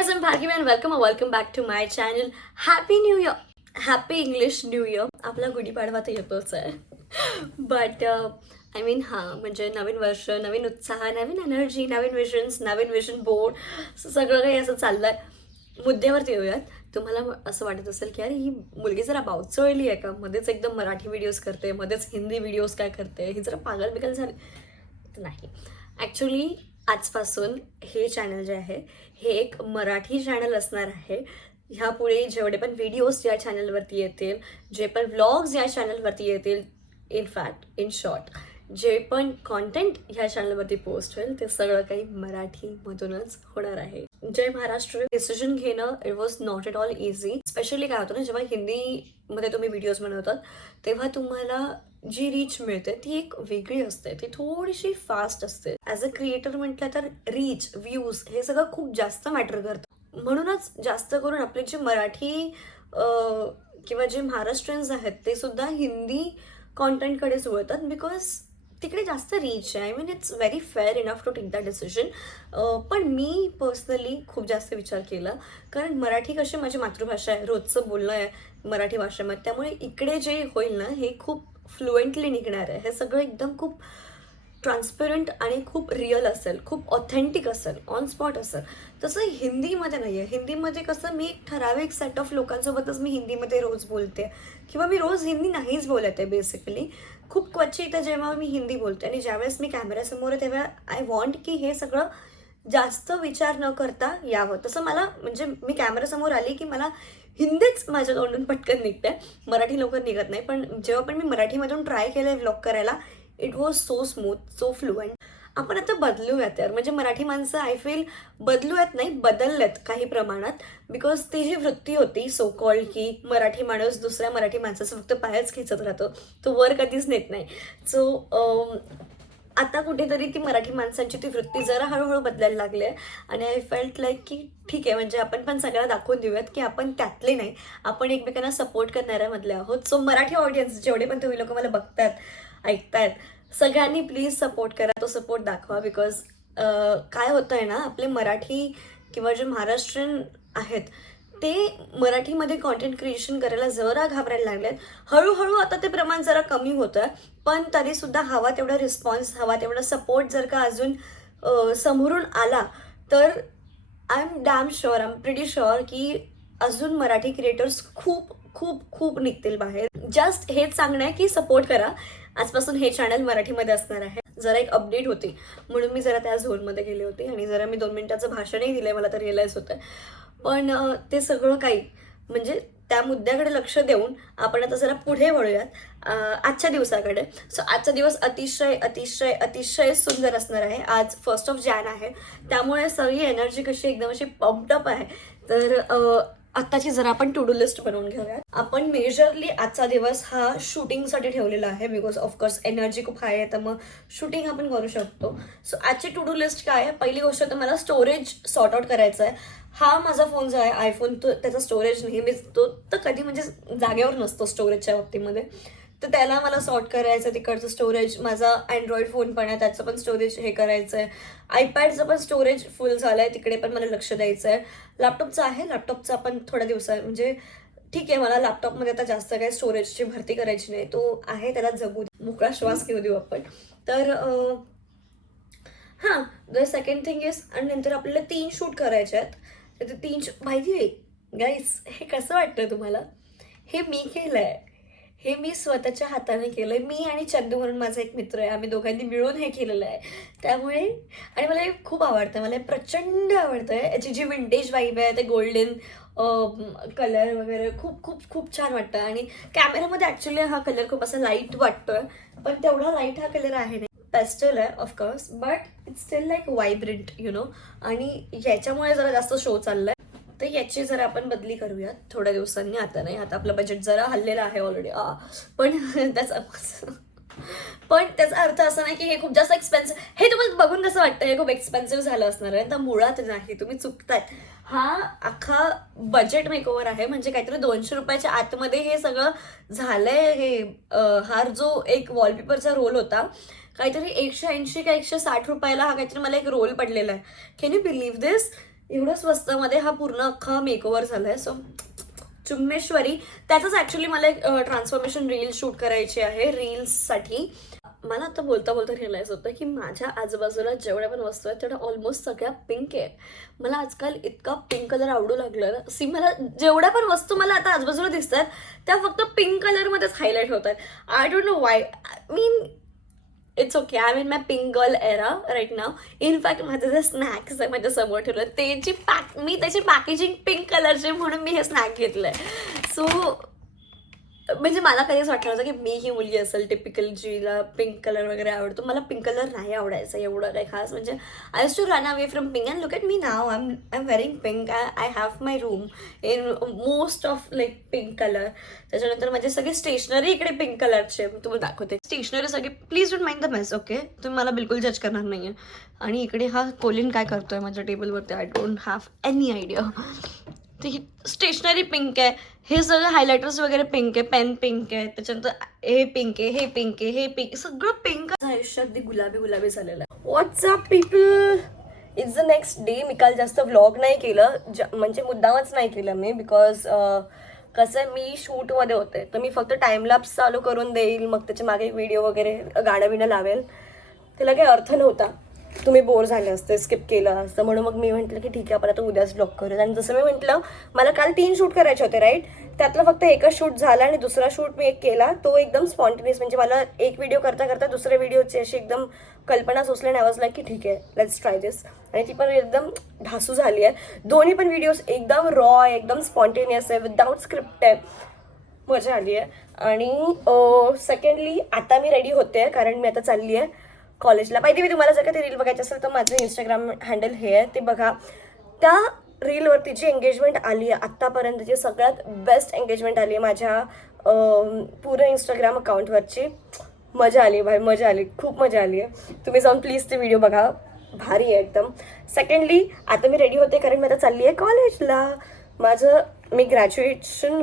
guys, I'm Bhargavi and welcome back to my channel. Happy New Year. Happy English New Year. आपला गुढीपाडवा तर येतोच आहे. But I mean म्हणजे नवीन वर्ष, नवीन उत्साह, नवीन एनर्जी, नवीन विजन बोर्ड सगळं काही असं चाललंय. मुद्द्यावरती येऊयात. तुम्हाला असं वाटत असेल की अरे ही मुलगी जरा बावचळली आहे का, मध्येच एकदम मराठी व्हिडिओज करते, मध्येच हिंदी व्हिडिओज काय करते, ही जरा पागल बिगल झाली. नाही, ॲक्च्युली आजपासून हे चॅनल जे आहे हे एक मराठी चॅनल असणार आहे. ह्यापुढे जेवढे पण व्हिडिओज या चॅनलवरती येतील, जे पण व्लॉग्स या चॅनलवरती येतील, इन शॉर्ट जे पण कॉन्टेंट ह्या चॅनलवरती पोस्ट होईल ते सगळं काही मराठीमधूनच होणार आहे. जय महाराष्ट्र. डिसिजन घेणं it was not at all easy. Specially काय होतं ना, जेव्हा हिंदीमध्ये तुम्ही व्हिडिओज बनवतात तेव्हा तुम्हाला जी रीच मिळते ती एक वेगळी असते, ती थोडीशी फास्ट असते. ॲज अ क्रिएटर म्हटलं तर रीच, व्ह्यूज हे सगळं खूप जास्त मॅटर करतं. म्हणूनच जास्त करून आपले जे मराठी किंवा जे महाराष्ट्रीयन्स आहेत ते सुद्धा हिंदी कॉन्टेंटकडेच वळतात, बिकॉज तिकडे जास्त रीच आहे. I mean it's very fair enough to take that decision. पण मी पर्सनली खूप जास्त विचार केला, कारण मराठी कशी माझी मातृभाषा आहे, रोजचं बोलणं आहे मराठी भाषेमध्ये, त्यामुळे इकडे जे होईल ना हे खूप फ्लुएंटली निघणार आहे. हे सगळं एकदम खूप ट्रान्सपरंट आणि खूप रिअल असेल, खूप ऑथेंटिक असेल, ऑन स्पॉट असेल. तसं हिंदीमध्ये नाही आहे. हिंदीमध्ये कसं मी एक ठराविक सेट ऑफ लोकांसोबतच मी हिंदीमध्ये रोज बोलते, किंवा मी रोज हिंदी नाहीच बोलत आहे बेसिकली. खूप क्वचित जेव्हा मी हिंदी बोलते आणि ज्यावेळेस मी कॅमेऱ्यासमोर आहे तेव्हा आय वॉन्ट की हे सगळं जास्त विचार न करता यावं. तसं मला म्हणजे मी कॅमेऱ्यासमोर आली की मला हिंदीच माझ्या तोंडून पटकन निघते, मराठी लवकर निघत नाही. पण जेव्हा पण मी मराठीमधून ट्राय केलं व्लॉग करायला, it was so smooth, so fluent. आपण आता बदलूयात यार, म्हणजे मराठी माणसं आय फील बदलूयात नाही, बदलल्यात काही प्रमाणात. बिकॉज ती जी वृत्ती होती सो कॉल्ड की मराठी माणूस दुसऱ्या मराठी माणसाचं फक्त पायच खेचत राहतो, तो वर कधीच नेत नाही. सो आता कुठेतरी ती मराठी माणसांची ती वृत्ती जरा हळूहळू बदलायला लागली आहे. आणि आय फेल्ट लाईक की ठीक आहे, म्हणजे आपण पण सगळ्यांना दाखवून देऊयात की आपण त्यातले नाही, आपण एकमेकांना सपोर्ट करणाऱ्यामधले आहोत. सो मराठी ऑडियन्स जेवढे पण तुम्ही लोक मला बघतात, ऐकतायत, सगळ्यांनी प्लीज सपोर्ट करा, तो सपोर्ट दाखवा. बिकॉज काय होतं आहे ना, आपले मराठी किंवा जे महाराष्ट्रीयन आहेत ते मराठीमध्ये कॉन्टेंट क्रिएशन करायला जरा घाबरायला लागलेत. हळूहळू आता ते प्रमाण जरा कमी होतं, पण तरीसुद्धा हवा तेवढा रिस्पॉन्स, हवा तेवढा सपोर्ट जर का अजून समोरून आला तर I am damn sure, I am pretty sure की अजून मराठी क्रिएटर्स खूप खूप खूप निघतील बाहेर. जस्ट हेच सांगणं आहे की सपोर्ट करा. आजपासून हे चॅनल मराठीमध्ये असणार आहे. जरा एक अपडेट होती म्हणून मी जरा त्या झोनमध्ये गेले होते आणि जरा मी 2 मिनिटाचं भाषणही दिलंय, मला तर रिअलाईज होतं. पण ते सगळं काही म्हणजे त्या मुद्द्याकडे लक्ष देऊन आपण आता जरा पुढे वळूयात आजच्या दिवसाकडे. सो आजचा दिवस अतिशय अतिशय अतिशय सुंदर असणार आहे. आज 1 जानेवारी आहे, त्यामुळे सगळी एनर्जी कशी एकदम अशी पम्प्ड आहे. तर आत्ताची जरा आपण टू डू लिस्ट बनवून घेऊयात. आपण मेजरली आजचा दिवस हा शूटिंगसाठी ठेवलेला आहे, बिकॉज ऑफकोर्स एनर्जी खूप हाय आहे, तर मग शूटिंग आपण करू शकतो. सो आजची टू डू लिस्ट काय आहे? पहिली गोष्ट तर मला स्टोरेज सॉर्ट आउट करायचं आहे. हा माझा फोन जो आहे आयफोन, तो त्याचा स्टोरेज नेहमीच तो तर कधी म्हणजे जागेवर नसतो स्टोरेजच्या बाबतीमध्ये, तर त्याला मला सॉर्ट करायचं आहे. तिकडचं स्टोरेज, माझा अँड्रॉइड फोन पण आहे त्याचं पण स्टोरेज हे करायचं आहे. आयपॅडचं पण स्टोरेज फुल झालं आहे, तिकडे पण मला लक्ष द्यायचं आहे. लॅपटॉपचं आहे, लॅपटॉपचं आपण थोड्या दिवसात म्हणजे ठीक आहे, मला लॅपटॉपमध्ये आता जास्त काही स्टोरेजची भरती करायची नाही, तो आहे त्याला जगू, मोकळा श्वास घेऊ देऊ आपण. तर हां, द सेकंड थिंग इज, आणि नंतर आपल्याला 3 शूट करायचे आहेत. तर ते 3 माहिती आहे गाईज, हे कसं वाटतं तुम्हाला? हे मी केलं आहे, हे मी स्वतःच्या हाताने केलं आहे. मी आणि चंदू म्हणून माझा एक मित्र आहे, आम्ही दोघांनी मिळून हे केलेलं आहे. त्यामुळे आणि मला हे खूप आवडतं, मला हे प्रचंड आवडतं आहे. याची जी विंटेज वाईब आहे, ते गोल्डन कलर वगैरे खूप खूप खूप छान वाटतं. आणि कॅमेरामध्ये ॲक्च्युली हा कलर खूप असा लाईट वाटतोय, पण तेवढा लाईट हा कलर आहे नाही. पेस्टल आहे of course, but it's still like vibrant you know. आणि याच्यामुळे जरा जास्त शो चाललाय, तर याची जरा आपण बदली करूयात थोड्या दिवसांनी. आता नाही, आता आपलं बजेट जरा हल्लेलं आहे ऑलरेडी. पण त्याचा अर्थ असा नाही की हे खूप जास्त एक्सपेन्सिव्ह, हे तुम्हाला बघून कसं वाटतं हे खूप एक्सपेन्सिव्ह झालं असणार आहे, तर मुळात नाही, तुम्ही चुकताय. हा अख्खा बजेट मेकओव्हर आहे, म्हणजे काहीतरी 200 रुपयाच्या आतमध्ये हे सगळं झालंय. हे हा जो एक वॉलपेपरचा रोल होता, काहीतरी 180 का 160 रुपयाला हा काहीतरी मला एक रोल पडलेला आहे. कॅन यू बिलीव्ह दिस? एवढं स्वस्तमध्ये हा पूर्ण अख्खा मेकओव्हर झाला आहे. सो चुम्मेश्वरी. त्याचंच ॲक्च्युली मला एक ट्रान्सफॉर्मेशन रील शूट करायची आहे रील्ससाठी. मला आता बोलता बोलता रिअलाइज होतं की माझ्या आजूबाजूला जेवढ्या पण वस्तू आहेत तेवढ्या ऑलमोस्ट सगळ्या पिंक आहे. मला आजकाल इतका पिंक कलर आवडू लागला ना. मला जेवढ्या पण वस्तू मला आता आजूबाजूला दिसतात त्या फक्त पिंक कलरमध्येच हायलाईट होत आहेत. I don't know why. Mean it's okay. I mean my pink girl era right now. In fact माझे जे स्नॅक्स आहे माझ्या समोर ठेवलं मी त्याची पॅकेजिंग पिंक कलरची म्हणून मी हे स्नॅक घेतलंय. सो म्हणजे मला कधीच वाटलं होतं की मी ही मुलगी असेल टिपिकल जिला पिंक कलर वगैरे आवडतो. मला पिंक कलर नाही आवडायचा एवढं काही खास. म्हणजे I use to run away from pink and look at me now. I am wearing pink. I have my room in most of like pink colour. त्याच्यानंतर माझे सगळे स्टेशनरी इकडे पिंक कलरचे तुम्हाला दाखवते. स्टेशनरी सगळे please don't mind the mess. Okay, तुम्ही मला बिलकुल जज करणार नाही आहे. आणि इकडे हा कोलिन काय करतोय माझ्या टेबलवरती I don't have any idea. ती स्टेशनरी पिंक आहे. हे सगळं हायलायटर्स वगैरे पिंक आहे. पेन पिंक आहे. त्याच्यानंतर हे पिंक आहे, हे पिंक आहे, हे पिंक, सगळं पिंक. आयुष्य अगदी गुलाबी गुलाबी झालेलं आहे. What's up people, it's the next day. मी काल जास्त व्लॉग नाही केलं, म्हणजे मुद्दामच नाही केलं मी. बिकॉज कसं आहे, मी शूटमध्ये होते तर मी फक्त टाइमलॅप्स चालू करून देईल, मग त्याच्या मागे व्हिडिओ वगैरे गाणं बिणं लावेल. त्याला काही अर्थ नव्हता. तुम्ही बोर झाले असते, स्किप केलं असतं. म्हणून मग मी म्हटलं की ठीक आहे, आपण आता उद्याच ब्लॉग करूया. आणि जसं मी म्हटलं, मला काल 3 शूट करायचे होते राईट. त्यातलं फक्त एकच शूट झाला आणि दुसरा शूट मी एक केला तो एकदम स्पॉन्टेनियस. म्हणजे मला एक व्हिडिओ करता करता दुसऱ्या व्हिडिओची अशी एकदम कल्पना सुचली. आय वॉज लाईक की ठीक आहे, लेट्स ट्राय दिस. आणि ती पण एकदम ढासू झाली आहे. दोन्ही पण व्हिडिओज एकदम रॉ आहे, एकदम स्पॉन्टेनियस आहे, विदाऊट स्क्रिप्ट आहे. मजा आली आहे. आणि सेकंडली आता मी रेडी होते कारण मी आता चालली आहे कॉलेजला. पाहिजे मी तुम्हाला जर का ते रील बघायची असेल तर माझं इंस्टाग्राम हँडल हे आहे, ते बघा. त्या रीलवरती जी एंगेजमेंट आली आहे आत्तापर्यंतची सगळ्यात बेस्ट एंगेजमेंट आली आहे माझ्या पूर्ण इंस्टाग्राम अकाउंटवरची. मजा आली भाई, मजा आली, खूप मजा आली आहे. तुम्ही जाऊन प्लीज ते व्हिडिओ बघा, भारी आहे एकदम. सेकंडली आता मी रेडी होते कारण मी आता चालली आहे कॉलेजला. माझं ग्रॅज्युएशन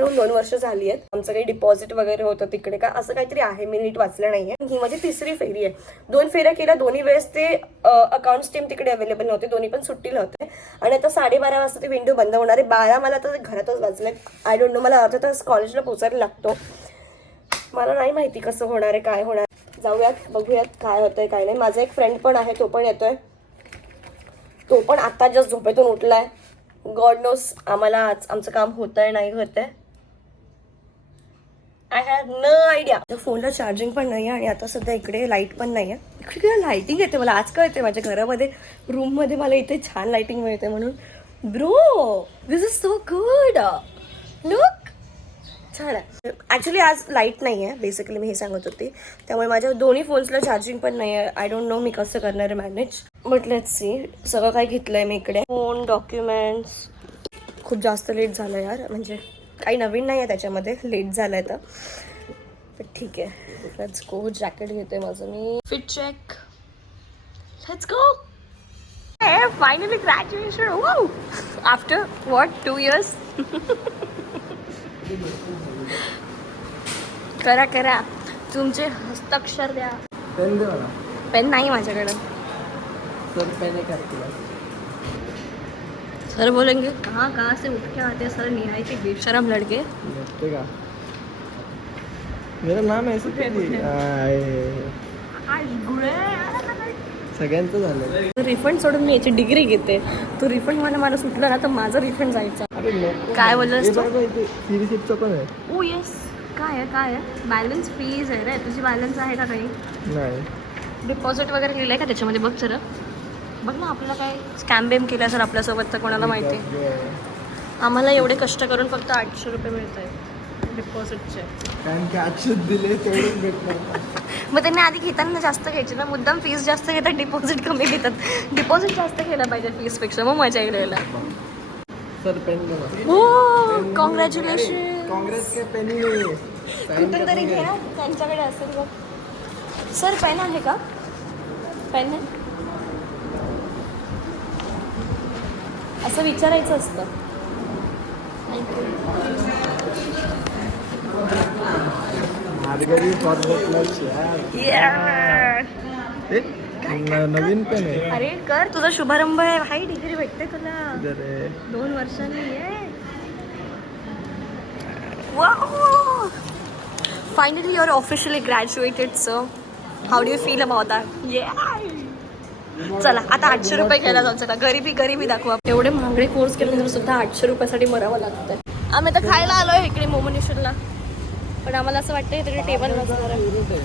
होऊन 2 वर्ष झाली आहेत. आमचं काही डिपॉझिट वगैरे होतं तिकडे का असं काहीतरी आहे, मी नीट वाचलं नाही आहे. ही माझी 3री फेरी आहे. 2 फेऱ्या केल्या, दोन्ही वेळेस ते अकाउंट्स टीम तिकडे अवेलेबल नव्हते, दोन्ही पण सुट्टीला होते. आणि आता 12:30 वाजता ते विंडो बंद होणार आहे. 12 मला आता घरातच वाजले. आय डोंट नो, मला अर्धा तास कॉलेजला पोचायला लागतो. मला नाही माहिती कसं होणार आहे, काय होणार. जाऊयात, बघूयात काय होतंय काय नाही. माझा एक फ्रेंड पण आहे, तो पण येतोय. तो पण आत्ता जस्ट झोपेतून उठलाय. गॉड नोस आम्हाला आज आमचं काम होतंय नाही होतंय. I have no idea. फोनला चार्जिंग पण नाही आहे आणि आता सध्या इकडे लाईट पण नाही आहे. इकडे लाईटिंग येते मला आज कळते. माझ्या घरामध्ये रूममध्ये मला इथे छान लाईटिंग मिळते म्हणून. Bro this is so good, look छान आहे. ॲक्च्युली आज लाईट नाही आहे, बेसिकली मी हे सांगत होते. त्यामुळे माझ्या दोन्ही फोन्सला चार्जिंग पण नाही आहे. आय डोंट नो मी कसं करणार आहे मॅनेज. But let's see. सगळं काय घेतलं आहे मी इकडे. Phone, documents. खूप जास्त लेट झालं यार, म्हणजे काही नवीन नाही आहे त्याच्यामध्ये, लेट झालं आहे तर. पण ठीक आहे, लेट्स गो. जॅकेट घेते माझं मी. Fit check, let's go. Finally graduation after what 2 years. करा करा, तुमचे हस्ताक्षर द्या. पेन दे मला. पेन नाही माझ्याकडं. सर पेन है क्या? सर बोलेंगे कहाँ से उठ के आते सर, निहायती बेशरम लड़के. देखते का मेरा नाम ऐसे सगळ्यांचं झालं. रिफंड सोडून मी याची डिग्री घेते. तो रिफंड मला सुटला ना तर माझा रिफंड जायचा. अरे नको. काय बोललास तू? फी रिसिप्टचं पण आहे. ओ येस. काय आहे बॅलन्स फीज आहे रे. तुझी बॅलन्स आहे का काही? नाही. डिपॉझिट वगैरे लिहिलं आहे का त्याच्यामध्ये? बघ जरा, बघ ना. आपल्याला काय स्कॅम बेम केला सर आपल्यासोबत तर कोणाला माहिती. आम्हाला एवढे कष्ट करून फक्त 800 रुपये मिळत आहे डिपॉझिटचे. कारण की 800 दिले तेवढेच भेटणार. मग त्यांनी आधी घेताना जास्त घ्यायचे ना. मुद्दाम फीस जास्त घेतात, डिपॉझिट कमी घेतात. डिपॉझिट जास्त केलं पाहिजे फीसपेक्षा, मग मजा येईल यायला. सर पेन दे. हो, कॉंग्रॅच्युलेशन. काँग्रेस के पेन कुठून तरी घे ना, त्यांच्याकडे असेल बघ. सर पेन आहे का? पेन आहे असं विचारायचं असतं. नवीन पेन आहे. अरे कर, तुझा शुभारंभ आहे भाई, डिग्री भेटते तुला अरे 2 वर्षांनी. Finally you are officially graduated, so how do you feel about that? चला आता 800 रुपये घ्यायला जाऊ. चला गरिबी दाखवा. एवढे महागडे कोर्स केल्यानंतर सुद्धा 800 रुपयासाठी मरावं लागतंय. आम्ही तर खायला आलोय इकडे मोमोनिशनला, पण आम्हाला असं वाटतं तिकडे टेबल नसणार आहे.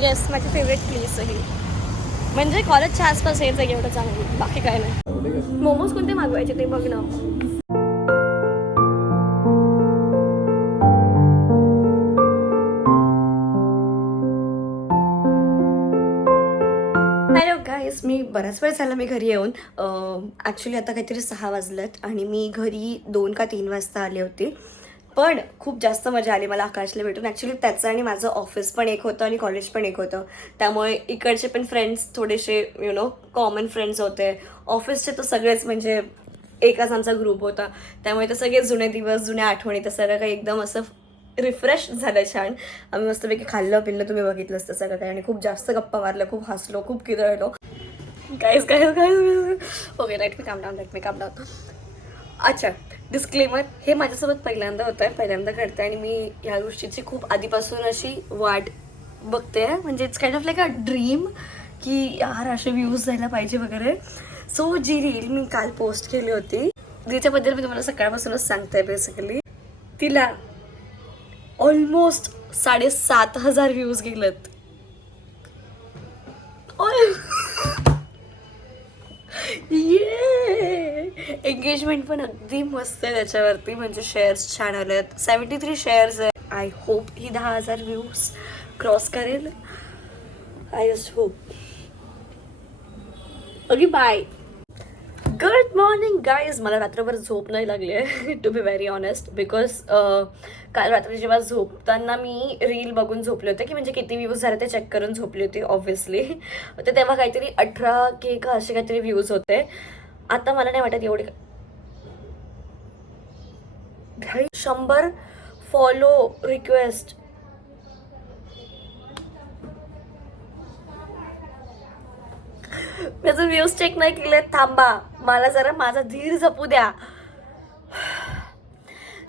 येस, माझी फेवरेट प्लेस आहे. म्हणजे कॉलेजच्या आसपास हेच आहे एवढं चांगलं, बाकी काय नाही. मोमोज कोणते मागवायचे ते बघ ना. हॅलो गाईज, मी बराच वेळ झाला मी घरी येऊन. ॲक्च्युली आता काहीतरी 6 वाजलेत आणि मी घरी 2 का 3 वाजता आले होते. पण खूप जास्त मजा आली मला आकाशला भेटून. ॲक्च्युली त्याचं आणि माझं ऑफिस पण एक होतं आणि कॉलेज पण एक होतं, त्यामुळे इकडचे पण फ्रेंड्स थोडेसे कॉमन फ्रेंड्स होते. ऑफिसचे तर सगळेच म्हणजे एकाच आमचा ग्रुप होता, त्यामुळे ते सगळे जुने दिवस, जुन्या आठवणी, तर सगळं काही एकदम असं रिफ्रेश झालं छान. आम्ही मस्तपैकी खाल्लं पिल्लं, तुम्ही बघितलं असतं सगळं काही, आणि खूप जास्त गप्पा मारल्या, खूप हसलो, खूप किदळलो. गाईज ओके, लेट मी काम डाऊन. अच्छा, डिस्क्लेमर, हे माझ्यासोबत पहिल्यांदा होतं आहे, पहिल्यांदा घडतं आणि मी ह्या गोष्टीची खूप आधीपासून अशी वाट बघते आहे. म्हणजे it's kind of like a dream की यार असे व्ह्यूज जायला पाहिजे वगैरे. सो जी रील मी काल पोस्ट केली होती, जिच्याबद्दल मी तुम्हाला सकाळपासूनच सांगते बेसिकली, तिला ऑलमोस्ट 7,500 व्ह्यूज गेलेत. एंगेजमेंट पण अगदी मस्त आहे त्याच्यावरती, म्हणजे शेअर्स छान आलेत. 73 शेअर्स आहे. आय होप ही 10,000 व्ह्यूज क्रॉस करेल. I just hope. Okay, bye. Good morning guys. मला रात्रभर झोप नाही लागली आहे to be very honest, because काल रात्री जेव्हा झोपताना मी रील बघून झोपले होते, की म्हणजे किती व्ह्यूज झाले ते चेक करून झोपली होती ऑब्व्हियसली. तर तेव्हा काहीतरी 18K का असे काहीतरी व्ह्यूज होते. आता मला नाही वाटत एवढे. 100 फॉलो रिक्वेस्ट. मी अजून व्ह्यूज चेक नाही केले, थांबा, मला जरा माझा धीर जपू द्या.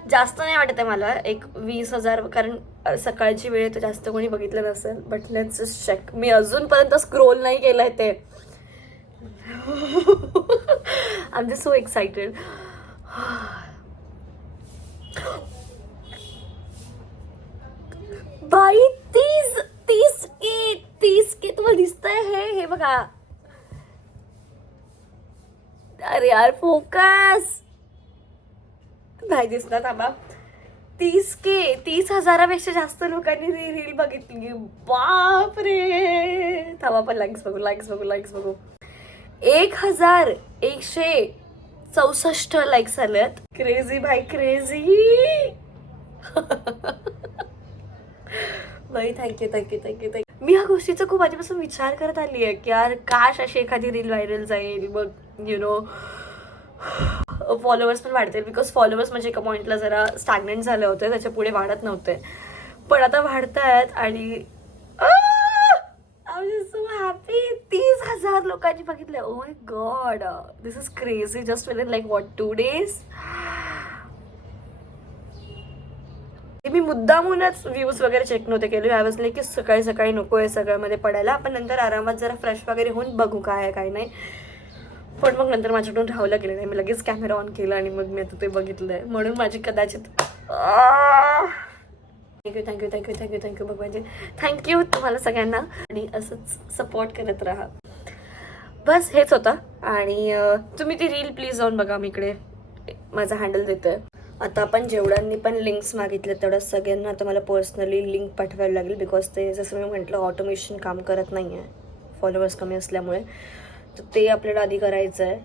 जास्त नाही वाटत आहे मला, एक 20,000, कारण सकाळची वेळ तर जास्त कोणी बघितलं नसेल. But let's just check. मी अजूनपर्यंत स्क्रोल नाही केलंय ते. I am just so excited. बाई 30K तुम्हाला दिसतंय हे बघा. अरे यार फोकस नाही दिसणार, थांबा. 30K, 30,000पेक्षा जास्त लोकांनी रील बघितली. बाप रे. थांबा, पण लाईक्स बघू. 1,164 लाईक्स आलेत. क्रेझी भाई, क्रेझी. बाई थँक्यू. मी ह्या गोष्टीचा खूप आधीपासून विचार करत आली आहे की यार काश अशी एखादी रील व्हायरल जाईल, मग फॉलोअर्स पण वाढतील. बिकॉज फॉलोअर्स म्हणजे एका पॉईंटला जरा स्टॅग्नंट झाले होते, त्याच्या पुढे वाढत नव्हते, पण आता वाढत आहेत. आणि आय एम सो हॅपी. 30,000 लोकांनी बघितलं. Oh my god, this is crazy. Just within like 2 days. मी मुद्दामूनच व्ह्यूज वगैरे चेक नव्हते केले. आय वाज लाईक की सकाळी नको आहे सगळ्यामध्ये पडायला, आपण नंतर आरामात जरा फ्रेश वगैरे होऊन बघू काय आहे काय नाही. पण मग नंतर माझ्याकडून राहावलं गेलं नाही. मी लगेच कॅमेरा ऑन केला आणि मग मी आता ते बघितलंय, म्हणून माझी कदाचित. थँक्यू भगवानजी. थँक्यू तुम्हाला सगळ्यांना, आणि असंच सपोर्ट करत राहा. बस हेच होतं. आणि तुम्ही ती रील प्लीज जाऊन बघा, मी इकडे माझा हँडल देतोय. आता आपण जेवढ्यांनी पण लिंक्स मागितले तेवढ्या सगळ्यांना आता मला पर्सनली लिंक पाठवायला लागेल, बिकॉज ते जसं मी म्हटलं ऑटोमेशन काम करत नाही आहे फॉलोअर्स कमी असल्यामुळे. तर ते आपल्याला आधी करायचं आहे.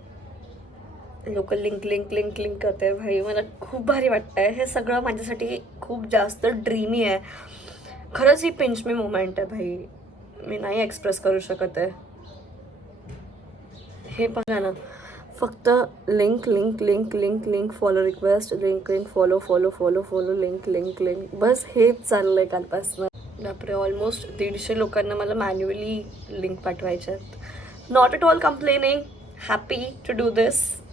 लोक लिंक करते. भाई मला खूप भारी वाटतं आहे. हे सगळं माझ्यासाठी खूप जास्त ड्रीमी आहे. खरंच ही पिंच मी मोमेंट आहे भाई, मी नाही एक्सप्रेस करू शकत आहे. हे बघा ना, फक्त link follow request, link follow link, बस हेच चाललंय कालपासून. बापरे, ऑलमोस्ट 150 लोकांना मला मॅन्युअली लिंक पाठवायच्यात. Not at all complaining, happy to do this.